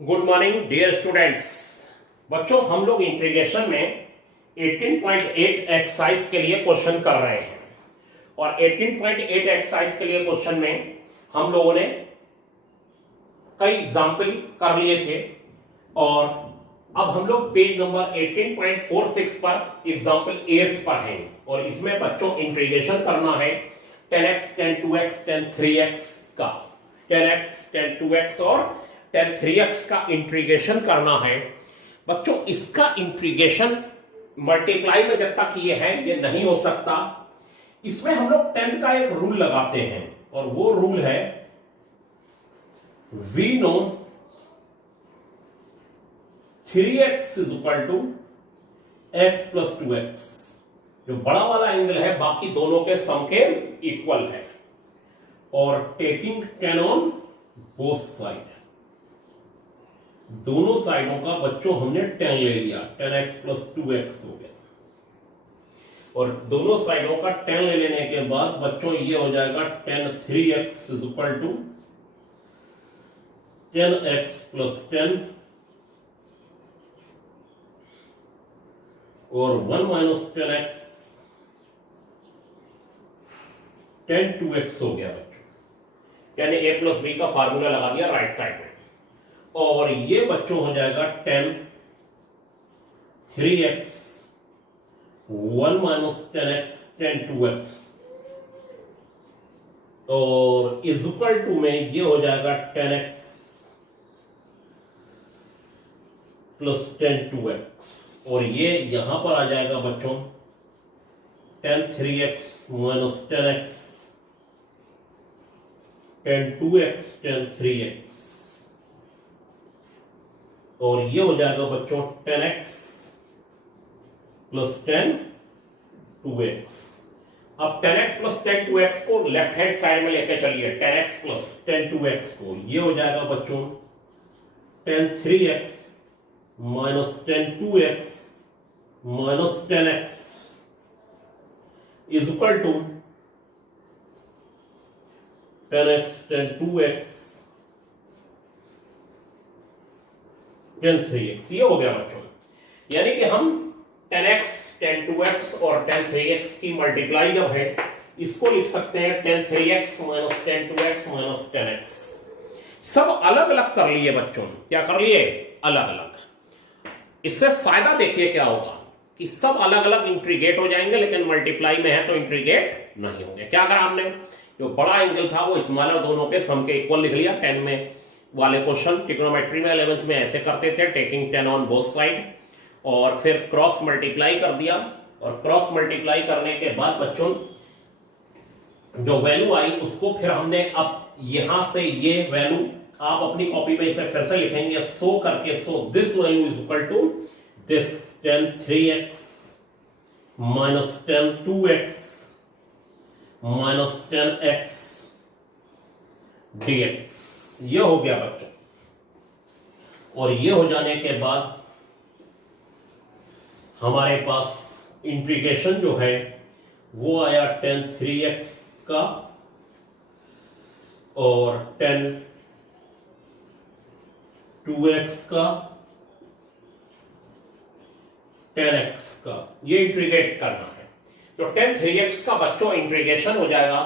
Good morning dear students. बच्चों, हम लोग इंटीग्रेशन में 18.8 एक्सरसाइज के लिए क्वेश्चन कर रहे हैं और 18.8 एक्सरसाइज के लिए क्वेश्चन में हम लोगों ने कई एग्जाम्पल कर लिए थे और अब हम लोग पेज नंबर 18.46 पर एग्जाम्पल 8 पर हैं और इसमें बच्चों इंटीग्रेशन करना है 10x, 10 2x, 10 3x का 10x, 10 2x और 10 3x का इंटीग्रेशन करना है। बच्चों, इसका इंटीग्रेशन मल्टीप्लाई में जब तक ये है ये नहीं हो सकता। इसमें हम लोग 10th का एक रूल लगाते हैं और वो रूल है we know 3x is equal to x plus 2x। जो बड़ा वाला एंगल है बाकी दोनों के सम के इक्वल है और टेकिंग 10 ऑन बोथ साइड, दोनों साइडों का बच्चों हमने 10 ले लिया, 10x प्लस 2x हो गया और दोनों साइडों का 10 ले लेने के बाद बच्चों ये हो जाएगा 10 3x is equal to 10x plus 10 और 1 माइनस 10x 10 2x हो गया बच्चों, यानी a प्लस b का फार्मूला लगा दिया राइट साइड में और ये बच्चों हो जाएगा 10 3x 1 माइनस 10x 10 2x और इज इक्वल टू में ये हो जाएगा 10x प्लस 10 2x और ये यहां पर आ जाएगा बच्चों 10 3x minus 10x 10 2x 10 3x और ये हो जाएगा बच्चों 10x प्लस 10 2x। अब 10x प्लस 10 2x को लेफ्ट हैंड साइड में लेकर चलिए, 10x प्लस 10 2x को ये हो जाएगा बच्चों 10 3x minus 10 2x minus 10x is equal to 10x 10 2x 10 3x। ये हो गया बच्चों, यानी कि हम 10x 10 2x और 10 3x की मल्टीप्लाई जब है इसको लिख सकते हैं 10 3x minus 10 2x minus 10x। सब अलग अलग कर लिए बच्चों, क्या कर लिए? अलग अलग। इससे फायदा देखिए क्या होगा कि सब अलग अलग इंटीग्रेट हो जाएंगे लेकिन मल्टीप्लाई में है तो इंटीग्रेट नहीं होंगे। क्या करा हमने? जो बड़ा एंगल था वो स्मॉलर दोनों के सम के इक्वल लिख लिया। 10 में वाले क्वेश्चन ट्रिग्नोमेट्री में 11th में ऐसे करते थे, टेकिंग 10 ऑन बोथ साइड और फिर क्रॉस मल्टीप्लाई कर दिया और क्रॉस मल्टीप्लाई करने के बाद बच्चों जो वैल्यू आई उसको फिर हमने अब यहां से ये वैल्यू आप अपनी कॉपी में इसे फिर से लिखेंगे सो करके, so this value is equal to this 10 3x minus 10 2x minus 10x dx। ये हो गया बच्चों और ये हो जाने के बाद हमारे पास इंटीग्रेशन जो है वो आया 10 3x का और 10 2x का 10x का, ये इंटीग्रेट करना है। तो 10 3x का बच्चों इंटीग्रेशन हो जाएगा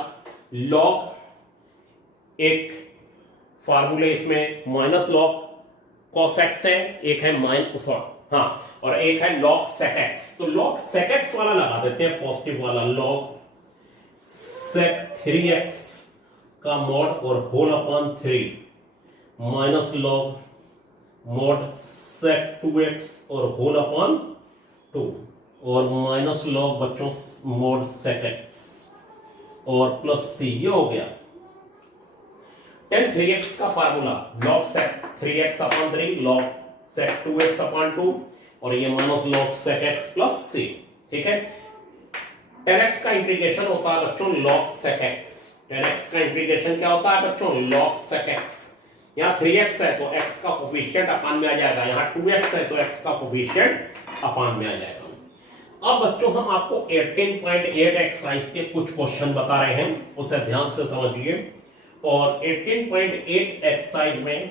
लॉग, एक फार्मूले इसमें माइनस लॉग कॉस एक्स है, एक है और एक है लॉग सेक एक्स। तो लॉग सेक एक्स वाला लगा देते हैं पॉजिटिव वाला, लॉग सेक 3x का मॉड और whole upon 3 minus log mod sec 2x और होल अपॉन 2 और माइनस लॉग बच्चों मॉड सेक एक्स और प्लस c। ये हो गया 10 3x का formula log sec 3x upon 3 log sec 2x upon 2 और ये minus log sec x plus c। ठीक है, 10x का इंटीग्रेशन होता है बच्चों log sec x। 10x का इंटीग्रेशन क्या होता है बच्चों? log sec x। यहाँ 3x है तो x का कोफिशिएंट अपान में आ जाएगा, यहाँ 2x है तो x का कोफिशिएंट अपान में आ जाएगा। अब बच्चों हम आपको 18.8 एक्सरसाइज के कुछ क्वेश्चन बता रहे हैं, उसे ध्यान से समझिए। और 18.8 एक्सरसाइज में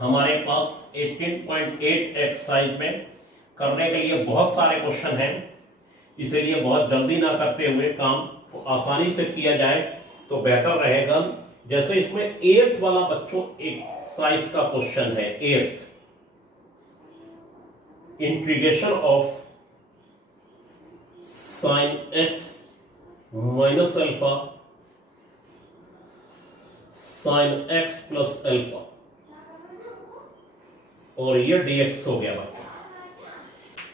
हमारे पास 18.8 एक्सरसाइज में करने के लिए बहुत सारे क्वेश्चन हैं, इसीलिए बहुत जल्दी ना करते हुए काम आसानी से किया जाए तो बेहतर रहेगा। जैसे इसमें एर्थ वाला बच्चों एक्सरसाइज का क्वेश्चन है, एर्थ integration of sine x minus alpha sine x plus alpha, और ये dx हो गया बच्चों।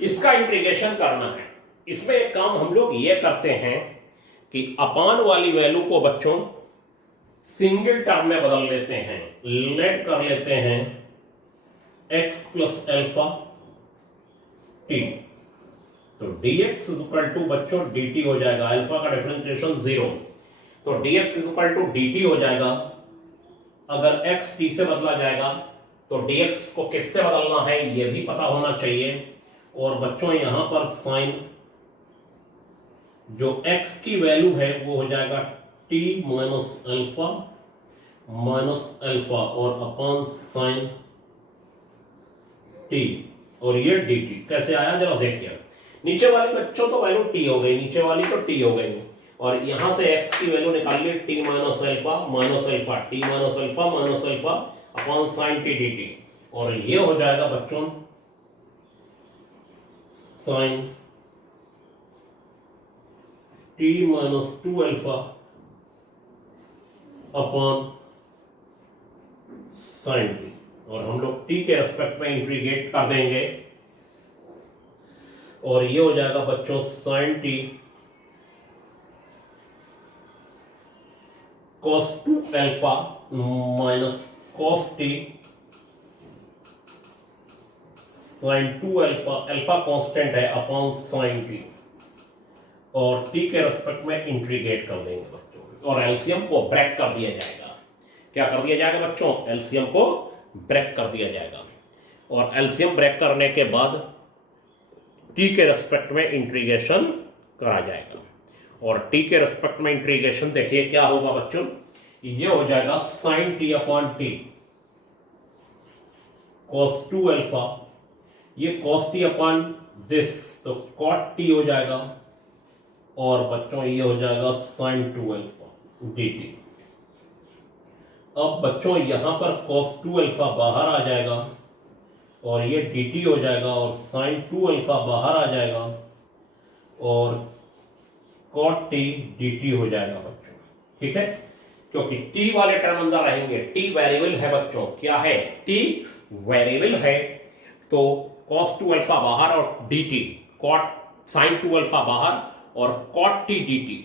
इसका इंटीग्रेशन करना है। इसमें एक काम हम लोग ये करते हैं कि अपान वाली वैल्यू को बच्चों सिंगल टर्म में बदल लेते हैं, लेट कर लेते हैं x प्लस अल्फा टी, तो dx इज इक्वल टू बच्चों dt हो जाएगा, अल्फा का डिफरेंशिएशन 0, तो dx is equal to dt हो जाएगा। अगर x t से बदला जाएगा तो dx को किससे बदलना है ये भी पता होना चाहिए। और बच्चों यहां पर साइन जो x की वैल्यू है वो हो जाएगा t माइनस अल्फा और अपॉन साइन t, और ये dt कैसे आया जरा देखिए। नीचे वाली बच्चों तो वैल्यू t हो गई, नीचे वाली तो t हो गई, और यहां से x की वैल्यू निकाल ली t minus alpha t minus alpha upon sine t d t, और ये हो जाएगा बच्चों sine t minus 2 alpha upon sine t, और हम लोग टी के रेस्पेक्ट में इंटीग्रेट कर देंगे, और ये हो जाएगा बच्चों sine t cos 2 alpha minus cos t sin 2 alpha constant है अपॉन sin t, और t के रेस्पेक्ट में इंटीग्रेट कर देंगे बच्चों, और एलसीएम को ब्रेक कर दिया जाएगा। क्या कर दिया जाएगा बच्चों? एलसीएम को ब्रेक कर दिया जाएगा, और एलसीएम ब्रेक करने के बाद t के रेस्पेक्ट में इंटीग्रेशन करा जाएगा, और t के रेस्पेक्ट में इंटीग्रेशन देखिए क्या होगा बच्चों, ये हो जाएगा sine t upon t cos 2 alpha, ये cos t अपॉन दिस तो cot t हो जाएगा, और बच्चों ये हो जाएगा sin 2 अल्फा dt। अब बच्चों यहां पर cos 2 अल्फा बाहर आ जाएगा, और ये dt हो जाएगा, और sin 2 अल्फा बाहर आ जाएगा, और cot t dt हो जाएगा बच्चों। ठीक है, क्योंकि t वाले टर्म अंदर रहेंगे, t वेरिएबल है बच्चों, क्या है? t वेरिएबल है, तो cos 2 अल्फा बाहर और dt cot sin 2 अल्फा बाहर और cot t dt।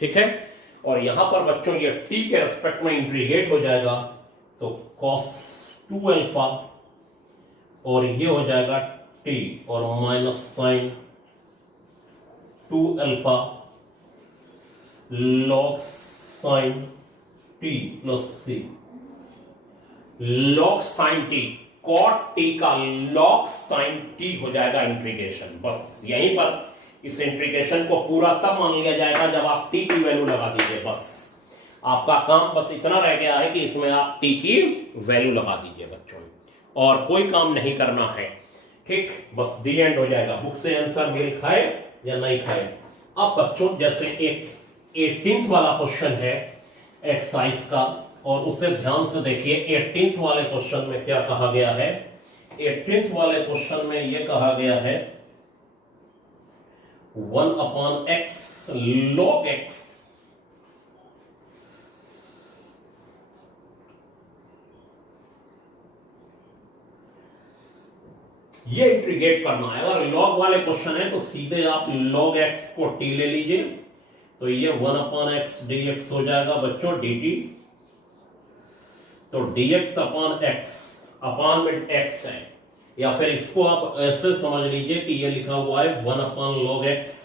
ठीक है, और यहां पर बच्चों ये t के रेस्पेक्ट में इंटीग्रेट हो जाएगा, तो cos 2 अल्फा और ये हो जाएगा t और minus sin 2 alpha log sin t plus c, log sin t cot t का log sin t हो जाएगा इंटीग्रेशन। बस यहीं पर इस इंटीग्रेशन को पूरा तब मान लिया जाएगा जब आप t की वैल्यू लगा दीजिए। बस आपका काम बस इतना रह गया है कि इसमें आप t की वैल्यू लगा दीजिए बच्चों, और कोई काम नहीं करना है। ठीक, बस दी एंड हो जाएगा। बुक से आंसर मेल खाए या नहीं खाए। अब बच्चों जैसे एक 18th वाला क्वेश्चन है एक्सरसाइज का, और उसे ध्यान से देखिए। 18th वाले क्वेश्चन में क्या कहा गया है? 18th वाले क्वेश्चन में यह कहा गया है 1 अपॉन एक्स log x ये इंटीग्रेट करना है। अगर log वाले क्वेश्चन है तो सीधे आप log x को t ले लीजिए, तो ये 1 अपॉन एक्स dx हो जाएगा बच्चों dt। तो dx अपॉन x, अपॉन में x है, या फिर इसको आप ऐसे समझ लीजिए कि ये लिखा हुआ है 1 अपॉन log x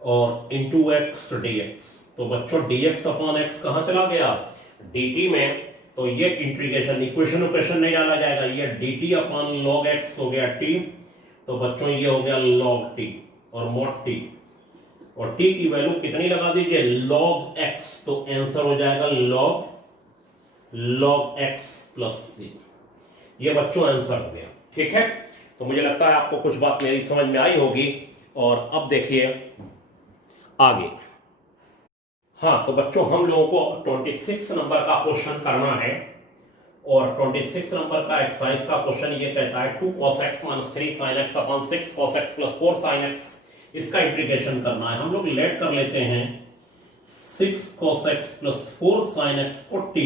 और इंटू x dx। तो बच्चों dx अपॉन x कहां चला गया? dt में। तो ये इंटीग्रेशन इक्वेशन नहीं डाला जाएगा, ये dt अपॉन log x हो गया t, तो बच्चों ये हो गया log t और mod t, और t की वैल्यू कितनी लगा दीजिए? log x, तो आंसर हो जाएगा log x प्लस सी। ये बच्चों आंसर हो गया। ठीक है, तो मुझे लगता है आपको कुछ बात मेरी समझ में आई होगी। और अब देखिए आगे। हाँ, तो बच्चों हम लोगों को 26 नंबर का क्वेश्चन करना है। और 26 नंबर का एक्सरसाइज का क्वेश्चन ये कहता है 2 cos x minus 3 sin x upon 6 cos x plus 4 sin x, इसका इंटीग्रेशन करना है। हम लोग लेट कर लेते हैं 6 cos x plus 4 sin x को t।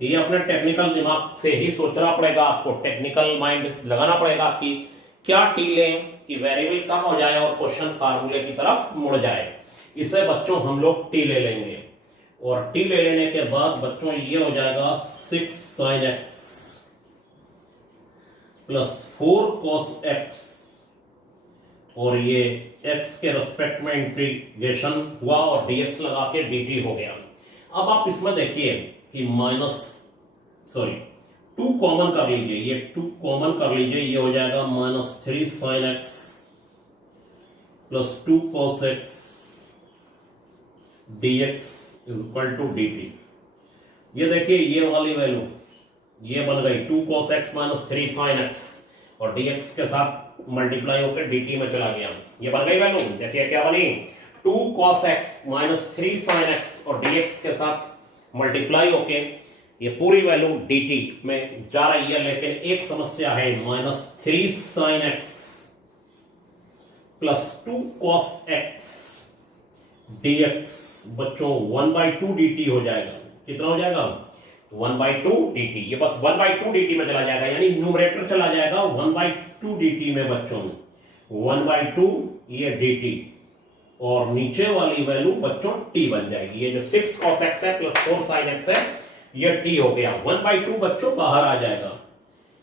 ये अपने टेक्निकल दिमाग से ही सोचना पड़ेगा, आपको टेक्निकल माइंड लगाना पड़ेगा कि क्या t लें कि वेरिएबल कम हो जाए और क्वेश्चन फार्मूले की तरफ मुड़ जाए। इसे बच्चों हम लोग t ले लेंगे और t ले लेने के बाद बच्चों ये हो जाएगा 6 sin x plus 4 cos x, और ये x के रेस्पेक्ट में इंटीग्रेशन हुआ और dx लगा के dt हो गया। अब आप इसमें देखिए कि टू कॉमन कर लीजिए, ये 2 कॉमन कर लीजिए, ये हो जाएगा minus 3 sin x plus 2 cos x dx is equal to dt। ये देखिए ये वाली वैल्यू ये बन गई 2 cos x minus 3 sin x और dx के साथ मल्टीप्लाई होकर dt में चला गया। ये बन गई वैल्यू, देखिए क्या बनी 2 cos x minus 3 sin x और dx के साथ मल्टीप्लाई होके ये पूरी वैल्यू dt में जा रही है। लेकिन एक समस्या है, minus 3 sin x plus 2 cos x dx बच्चों 1/2 dt हो जाएगा। कितना हो जाएगा 1/2 dt। ये बस 1/2 dt में चला जाएगा, यानी न्यूमरेटर चला जाएगा 1/2 dt में बच्चों, 1/2 ये dt और नीचे वाली वैल्यू बच्चों t बन जाएगी। ये जो 6 cos x है प्लस 4 sin x है ये t हो गया। 1/2 बच्चों बाहर आ जाएगा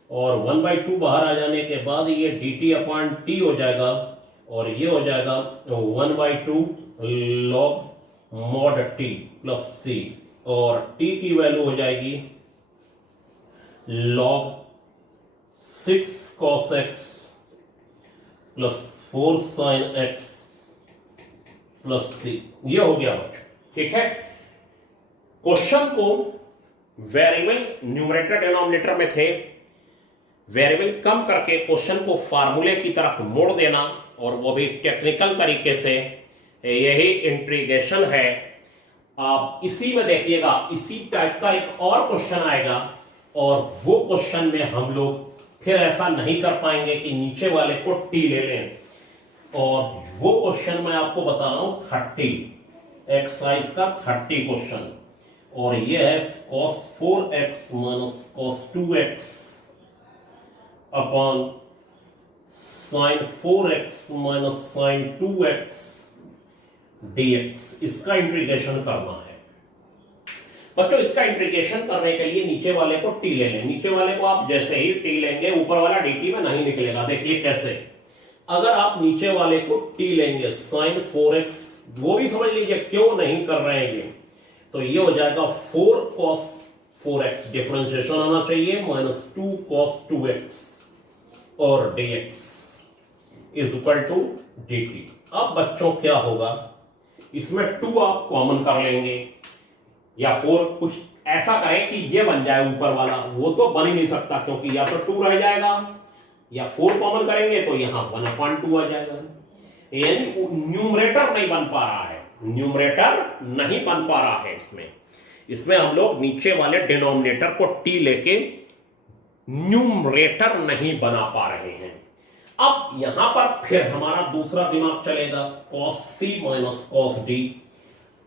और 1/2 बाहर आ जाने के बाद ये dt अपॉन t हो जाएगा और ये हो जाएगा 1/2 log mod t plus c और t की वैल्यू हो जाएगी log 6 cos x plus 4 sin x plus c। ये हो गया बच्चों। ठीक है, क्वेश्चन को वेरिएबल न्यूमरेटर डिनोमिनेटर में थे, वेरिएबल कम करके क्वेश्चन को फार्मूले की तरफ मोड़ देना और वो भी टेक्निकल तरीके से, यही इंटीग्रेशन है। आप इसी में देखिएगा इसी टाइप का एक और क्वेश्चन आएगा और वो क्वेश्चन में हम लोग फिर ऐसा नहीं कर पाएंगे कि नीचे वाले को t ले लें, और वो क्वेश्चन मैं आपको बता रहा हूं 30 एक्सरसाइज का 30 क्वेश्चन, और ये है cos 4x minus cos 2x upon sin 4x minus sin 2x dx। इसका इंटीग्रेशन करना है बच्चों। इसका इंटीग्रेशन करने के लिए नीचे वाले को t ले लें। नीचे वाले को आप जैसे ही t लेंगे ऊपर वाला dt में नहीं निकलेगा। देखिए कैसे, अगर आप नीचे वाले को t लेंगे sin 4x, वो भी समझ लीजिए क्यों नहीं कर रहे हैं ये, तो ये हो जाएगा 4 cos 4x, डिफरेंशिएशन आना चाहिए, माइनस 2 cos 2x और dx is equal to dt। अब बच्चों क्या होगा, इसमें 2 आप कॉमन कर लेंगे या 4 कुछ ऐसा करें कि ये बन जाए ऊपर वाला, वो तो बन ही नहीं सकता क्योंकि या तो 2 रह जाएगा या 4 कॉमन करेंगे तो यहां 1/2 आ जाएगा। यानी न्यूमरेटर नहीं बन पा रहा है, न्यूमरेटर नहीं बन पा रहा है इसमें हम लोग नीचे वाले डिनोमिनेटर को t लेके न्यूमरेटर नहीं बना पा रहे हैं। अब यहां पर फिर हमारा दूसरा दिमाग चलेगा, cos c minus cos d,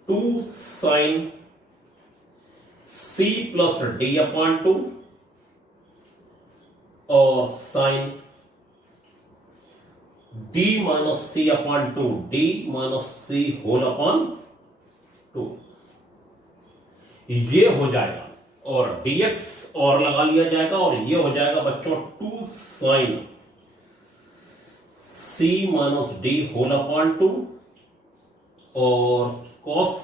2 sin c plus d upon 2 और sin d minus c upon 2, d minus c whole upon 2, ये हो जाएगा और dx और लगा लिया जाएगा और ये हो जाएगा बच्चों 2 sin c minus d whole upon 2 और cos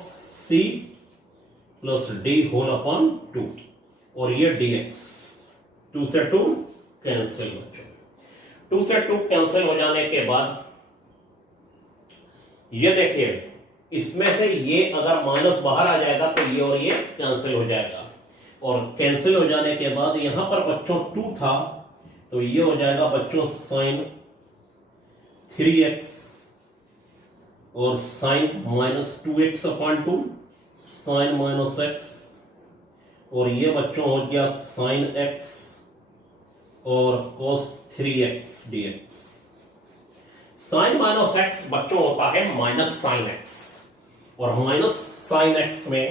c plus d whole upon 2 और ये dx, 2 से 2 कैंसिल बच्चों। 2 से 2 कैंसिल हो जाने के बाद ये देखिए इसमें से ये अगर माइनस बाहर आ जाएगा तो ये और ये कैंसिल हो जाएगा। और कैंसिल हो जाने के बाद यहां पर बच्चों 2 था, तो ये हो जाएगा बच्चों साइन 3x और sine minus 2x upon 2 sine minus x, और ये बच्चों हो गया साइन x और cos 3x dx। Sine minus x बच्चों होता है माइनस साइन x, और माइनस साइन x में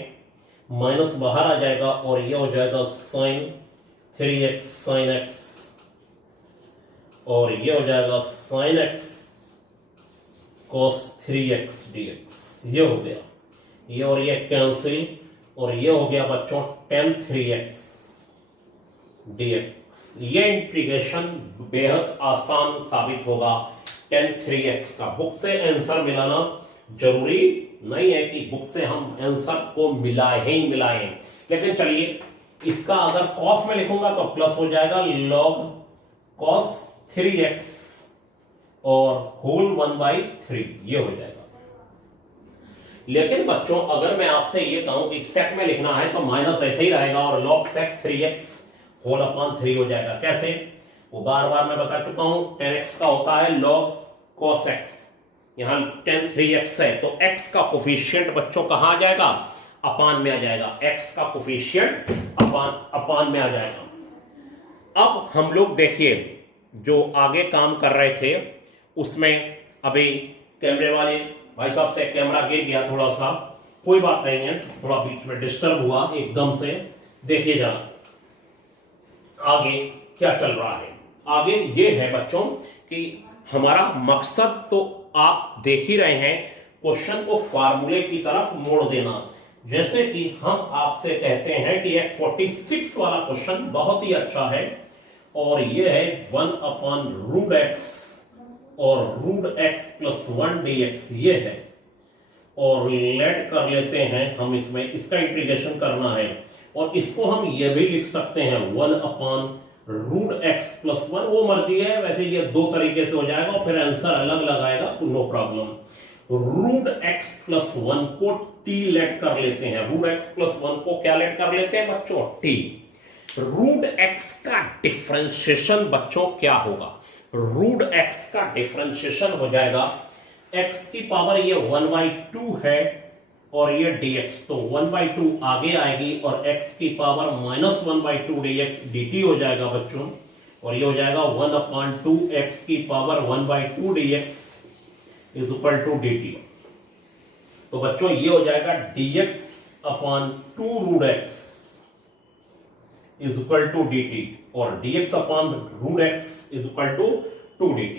माइनस बाहर आ जाएगा और ये हो जाएगा साइन 3x साइन x, और ये हो जाएगा sign x cos 3x dx। ये हो गया, ये और ये कैंसिल, और ये हो गया बच्चों tan 3x dx। ये इंटीग्रेशन बेहद आसान साबित होगा tan 3x का। बुक से आंसर मिलाना जरूरी नहीं है कि बुक से हम आंसर को मिलाएं, लेकिन चलिए इसका अगर cos में लिखूंगा तो प्लस हो जाएगा log cos 3x और होल 1/3, ये हो जाएगा। लेकिन बच्चों अगर मैं आपसे ये कहूं कि सेक में लिखना है तो माइनस ऐसे ही रहेगा और log sec 3x whole upon 3 हो जाएगा। कैसे, वो बार बार मैं बता चुका हूं, 10x का होता है log cos x, यहां tan 3x है तो x का कोफिशिएंट बच्चों कहां आ जाएगा, अपान में आ जाएगा, x का कोफिशिएंट अपान में आ जाएगा। अब हम लोग देखिए जो आगे काम कर रहे थे उसमें अभी कैमरे वाले भाई साहब से कैमरा गिर गया थोड़ा सा, कोई बात नहीं है, थोड़ा बीच में डिस्टर्ब हुआ एकदम से। देखिए जरा आगे क्या चल रहा है। आगे ये है बच्चों कि हमारा मकसद तो आप देख ही रहे हैं, क्वेश्चन को फार्मूले की तरफ मोड़ देना। जैसे कि हम आपसे कहते हैं कि एक 46 वाला क्वेश्चन बहुत ही अच्छा है, और ये है 1/√x और √x प्लस 1 dx, ये है। और लेट कर लेते हैं हम, इसमें इसका इंटीग्रेशन करना है, और इसको हम ये भी लिख सकते हैं 1/√x प्लस 1, वो मर्जी है, वैसे ये दो तरीके से हो जाएगा और फिर आंसर अलग लगाएगा, नो प्रॉब्लम। √x प्लस 1 को t लेट कर लेते हैं, √x प्लस 1 को क्या लेट कर लेते हैं बच्चों, t। √x का डिफरेंशिएशन बच्चों क्या होगा, √x का डिफरेंशिएशन हो जाएगा x की पावर ये 1/2 है और ये dx, तो 1/2 आगे आएगी और x की पावर माइनस 1/2 dx dt हो जाएगा बच्चों, और ये हो जाएगा 1/2 x की power 1/2 dx is equal to dt। तो बच्चों ये हो जाएगा dx upon 2√x is equal to dt, और dx upon √x is equal to 2 dt।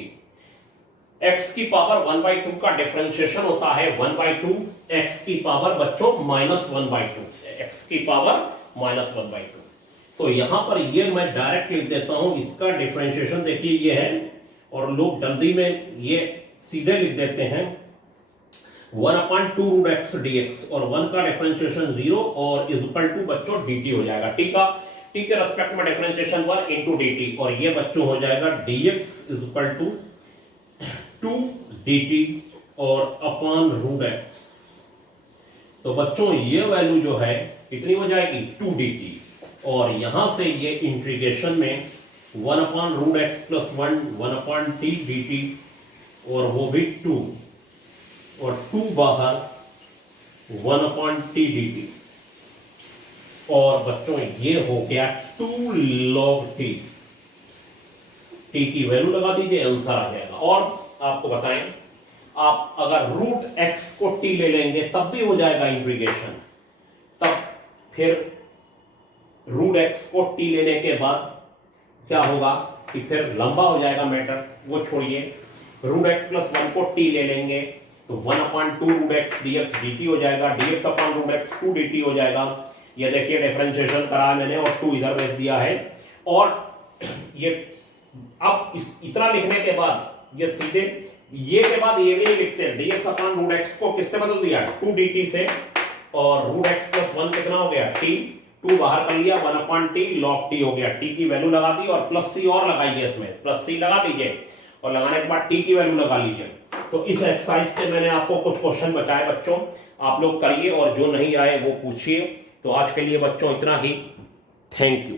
x की पावर 1/2 का डिफरेंशिएशन होता है 1/2 x की पावर बच्चों माइनस 1/2, x की पावर माइनस 1/2। तो यहां पर ये मैं डायरेक्ट लिख देता हूं, इसका डिफरेंशिएशन देखिए ये है, और लोग जल्दी में ये सीधे लिख देते हैं 1/2√x dx, और 1 का डिफरेंशिएशन 0 और इज इक्वल टू बच्चों dt हो जाएगा। t के रेस्पेक्ट में डिफरेंशिएशन 1 into dt, और ये बच्चों हो जाएगा dx is equal to 2 dt और अपॉन √x। तो बच्चों ये वैल्यू जो है कितनी हो जाएगी 2 dt, और यहां से ये इंटीग्रेशन में 1/√x प्लस 1/t dt, और वो भी 2 और 2 बाहर 1/t dt, और बच्चों ये हो गया 2 log t। t की वैल्यू लगा दीजिए, आंसर आ जाएगा। और आपको बताएं, आप अगर √x को t ले लेंगे तब भी हो जाएगा इंटीग्रेशन, तब फिर √x को t लेने के बाद क्या होगा कि फिर लंबा हो जाएगा मैटर, वो छोड़िए। √x प्लस 1 को t ले लेंगे तो 1/2√x dx dt हो जाएगा, dx अपॉन √x 2 dt हो जाएगा। ये देखिए डिफरेंशिएशन करा मैंने और 2 इधर रख दिया है, और ये अब इतना लिखने के बाद ये सीधे ये के बाद ये भी नहीं लिखते, dx अपॉन √x को किससे बदल दिया 2 dt से, और √x प्लस 1 कितना हो गया t, 2 बाहर कर लिया 1/t log t हो गया। t की वैल्यू लगा दी और प्लस c और लगाइए, इसमें प्लस c लगा दीजिए और लगाने के बाद t की वैल्यू लगा लीजिए। तो इस एक्सरसाइज से मैंने आपको कुछ क्वेश्चन बताए बच्चों, आप लोग करिए और जो नहीं आए वो पूछिए। तो आज के लिए बच्चों इतना ही। Thank you.